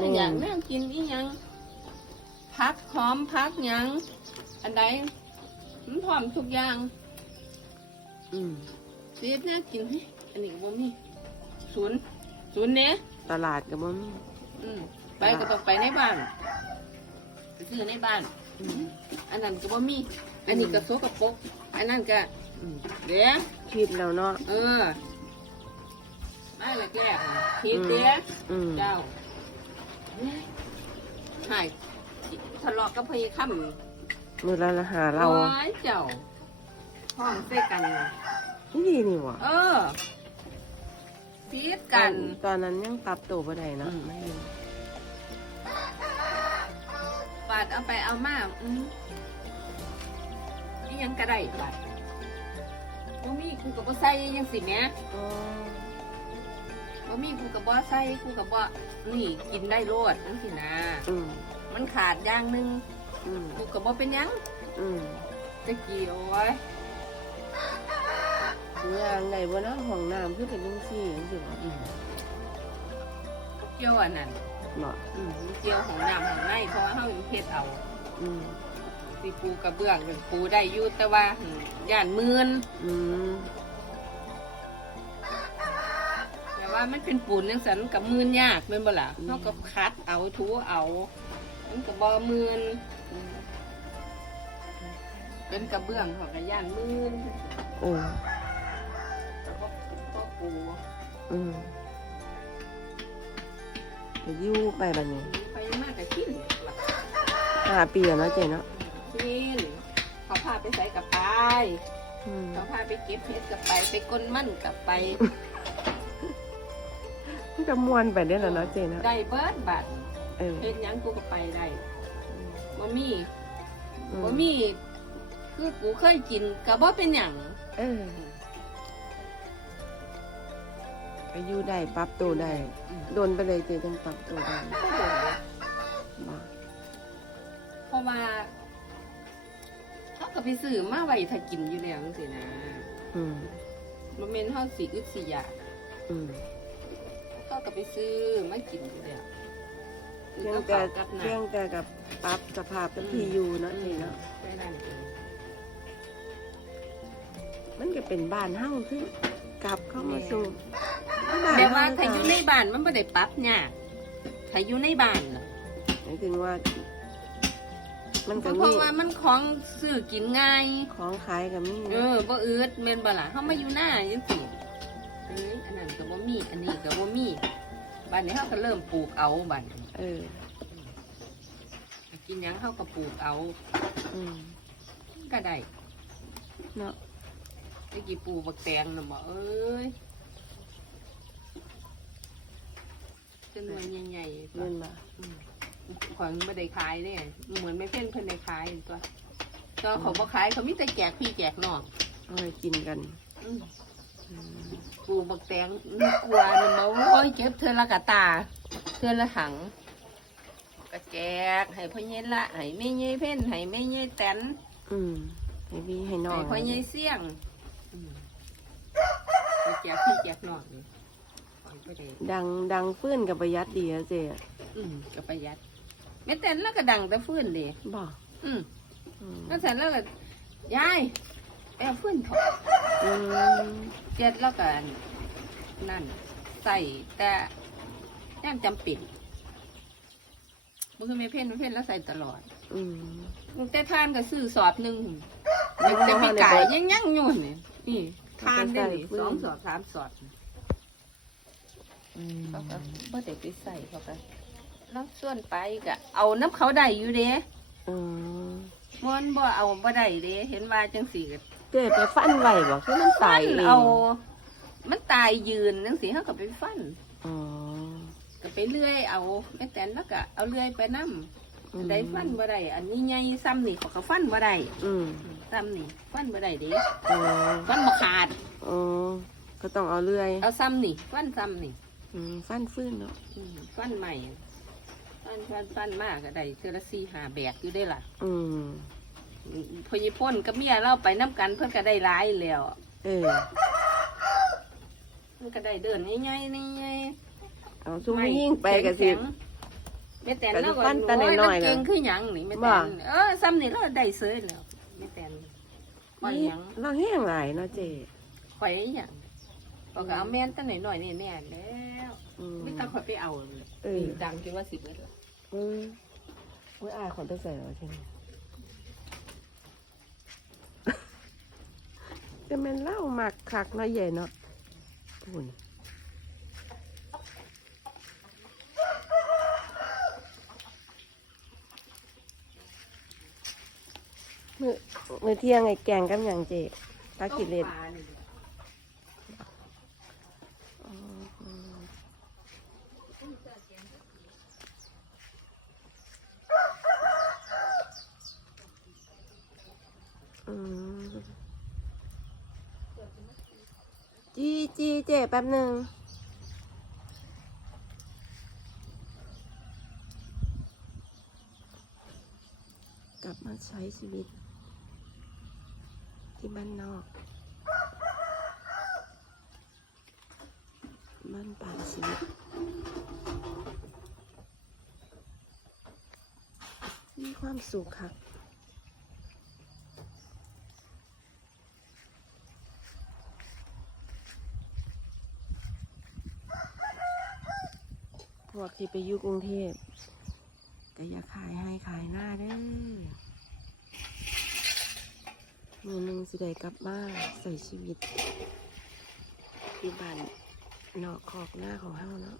ถ้าอยากแม่กินอีหยังพักหอมพักหยัง อันใดมันพร้อมทุกอย่าง อืมเสียแน่กินเฮ้ยอันนี้ก็บ่มีศูนย์ศูนย์เนี้ยตลาดก็บ่มีอืมไปก็ต้องไปในบ้านไปซื้อในบ้านอืมอันนั้นก็บ่มี อันนี้ก็โซกปรกอันนั้นก็อืมเดี๋ยวคิดแล้วเนาะเออไม่ละแกทีเตี้ยอืมเจ้า หายทะเลาะกับพี่ค่ำมื้อละละหาเราโอ้ยเจ้าห้องเส้กันนี่นี่หว่ะเออฟีดกัน ตอนนั้นยังปรับตัวบ่ได้เนาะอืม ไม่อยู่ปาดเอาไปเอามาอืมนี่ยังกระไดปาดบ่มีกูกับบ่ใส่ยังสิแหม่อ๋อ บ่มีกูกับบ่ใส่กูกับบ่นี่กินได้โลดจังสินะอืมมันขาดอย่างหนึงอืมกูกับบ่เป็นหยังอืมตะกี้โอ้ยงานไหนบ่เนาะห้องน้ำคือเป็นจังซี่จังซี่บ่อืมเกี่ยวอันนั้นเนาะอืมเกี่ยวของน้ำของในเพราะว่าเฮาอยู่เฮ็ดเอาอืมสิปูกระเบื้องเป็นปูได้อยู่แต่ว่าหืมย่านมืนอืม ว่ามันเป็นปูนจังซั่นมันกับมืนยากแม่นบ่ล่ะเฮาก็คัดเอาถูเอา มันก็บ่มืนเป็นกระเบื้องเขาก็ย่านมืนเออแต่ว่าก็ปูอืมไปอยู่ไปบัดนี้ไปมากก็กินล่ะห้าปีแล้วเนาะเจ๊เนาะกินเขาพาไปใส่กับไปอืม เขาพาไปเก็บเห็ดกับไป ไปก้นมันกับไปมัน ก็ม่วนไปได้แล้วเนาะเจ๊เนาะได้เบิดบัตรเออ เฮ็ดหยังกูก็ไปได้บ่มีอืบ่มี คือกูเคยกินก็บ่เป็นหยังเออไปอยู่ได้ปรับตัวได้ อืมโดนไปเลยเจ๊จังปรับตัวได้บ่โดนเลยบ่เพราะว่าเขาก็ไปซื้อมาไว้ถ้ากินอยู่แล้วจังซี่นะอืมบ่แม่นเฮาสิอึดสิอยาก อืม เขาก็ไปซื้อมากินอยู่แล้วเพียงกับแต่ข้าวกับเพียงน้ำแต่กับปรับสภาพกับที่อยู่เนาะเจ๊เนาะไปนั่นเองมันก็เป็นบ้านเฮาคือกลับเข้ามาสู่แต่ว่าเฮถ้าอยู่ในบ้านมันบ่ได้ปรับยากถ้าอยู่ในบ้านน่ะหมายถึงว่า มันเพก็ราะมีว่ามันของซื้อกินง่าย ของขายกับมีเออบ่อืดแม่นบ่ล่ะเฮามาอยู่หน้าจังซี่ เอ้ยอันนั้นก็บ่มี อันนี้ก็บ่มีบ้านนี้เฮาก็เริ่มปลูกเอาบัดนี้เออ กินหยังเฮาก็ปลูกเอาอืมก็ได้เนาะไอ้กี่ปลูกบักแตงน่ะบ่เอ้ยจะหน่วยใหญ่ๆเงินมาของไม่ได้ขายเนี่ยเหมือนไม่เพ่นเพิ่นได้ขายตัวตอนเขาบ่ขายเขามีแต่แจกพี่แจกน้องเอาไปกินกัน อืม ปลูกบักแตงมีกลัวนี่มาโอ้ยเก็บเธอละกะตา เธอละถังก็แจกให้พ่อเย็นละให้แม่เย่เพ่นให้แม่เย่แตนอืมให้พี่ให้น้อให้งพ่อเย่เสี่ยงอืมก็แจกพี่แจกน้องนี่ข้อยบ่ได้ดังดังฟื้นกับประหยัดดีอะเจ๊อืมก็ประหยัดแม่แตนแล้วก็ดังแต่ฟื้นดิบ่อืมอืมแล้วเสร็จแล้วก็ยาย ไปเอาฟื้นเถอะอืมเจ็ดแล้วก็นั่น ใส่แต่ย่ามจำเป็นมันคือไม่เพ่นไม่เพ่นแล้วใส่ตลอดอืมตั้งแต่ทานก็ซื้อสอบหนึ่งยังจะไปไก่ยังยังอยู่นี่นี่ทานได้นี่สองสอบสามสอบอืมเขาก็บ่ได้ไปใส่เขาก็แล้วส่วนไปก็เอาน้ำเขาได้อยู่เด้อืมมันบ่เอาบ่ได้เด้เห็นว่าจังสี่ก็ เจ๊ไปฟันไว้บ่คือมันตายเองเอา มันตายยืนจังสี่เขาก็ไปฟันอ๋อก็ไปเลื่อยเอาแม่แตนแล้วก็เอาเลื่อยไปนํอืมได้ฟันบ่ได้อันนี้ใหญ่ซ้ำนี่เขาก็ฟันบ่ได้อืมซ้ำนี่ฟันบ่ได้เด้อ๋อฟันบ่ขาดอ๋อก็ต้องเอาเลื่อย เอาซ้ำนี่ฟันซ้ำนี่อืมฟันฟื้นเนาะอืมฟันใหม่ฟันฟันฟันมากก็ได้เทื่อละสี่ห้าแบกอยู่ได้ล่ะ อืม พยีพ่นกับเมียเราไปน้กันเพิ่อนก็ได้หลายแล้วเออมันก็ได้เดินง่ายๆนี่เอาซุ่มยิ่งไปกับสิแข็งแม่แตนแต่แล้วก็ฟันแต่โอ้ยน้อยๆเก่งน่ะคือหยังนี่แม่แต่นเออซ้ำนี่เราได้เสยแล้วแม่แตนปล่อยหยังเราแห้งหลายเนาะเจ๊ข่อยหยังก็ก็เอาแม่นตั้งหน่อยๆนี่แน่แล้วไม่ต้องข่อยไปเอาเลยดังจนว่าสิบเอ็ดละเอออุ้ยอายขอนไปใส่แล้วใช่ไหม จะเป็นเล้าหมักคักเนาะเย่เนาะปุ่นมือมือเที่ยงไงแกงกับอย่างเจตากิเลสต้มปลานี่อืม จีจีเจแป๊บหนึ่งกลับมาใช้ชีวิต ที่บ้านนอก บ้านป่าชีวิตมีความสุขค่ะ พวกที่ไปอยู่กรุงเทพก็อย่าขายให้ขายหน้าเด้อมือหนึ่งสิได้กลับบ้านใส่ชีวิตอยู่บ้านนอกขอบหน้าของเฮาเนาะ